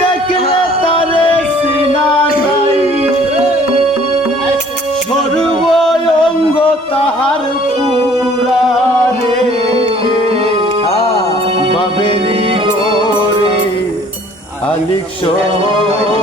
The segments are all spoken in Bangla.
দেখলে তারে সিনা যাই সর্ব অঙ্গ তাহার পুরারে বাবেরি গরে আলিক শহর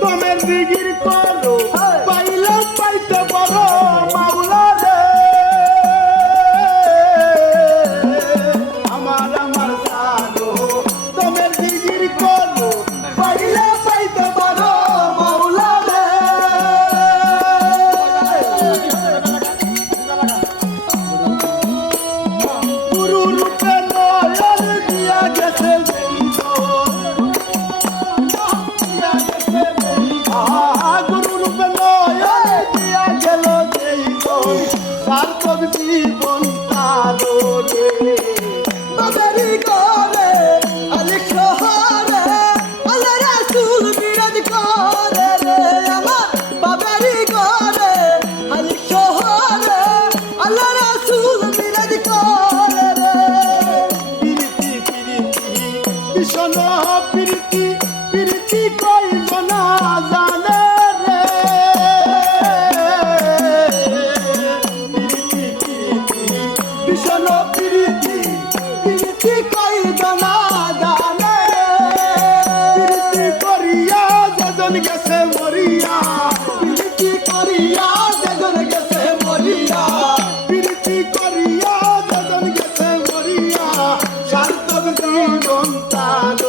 দমের দিগির পা ভীষণ প্রীতি প্রীতি কইব না জানে রে। ভীষণ প্রীতি প্রীতি কইব না জানে। প্রীতি করিয়া যজন গেছে মরিয়া contar.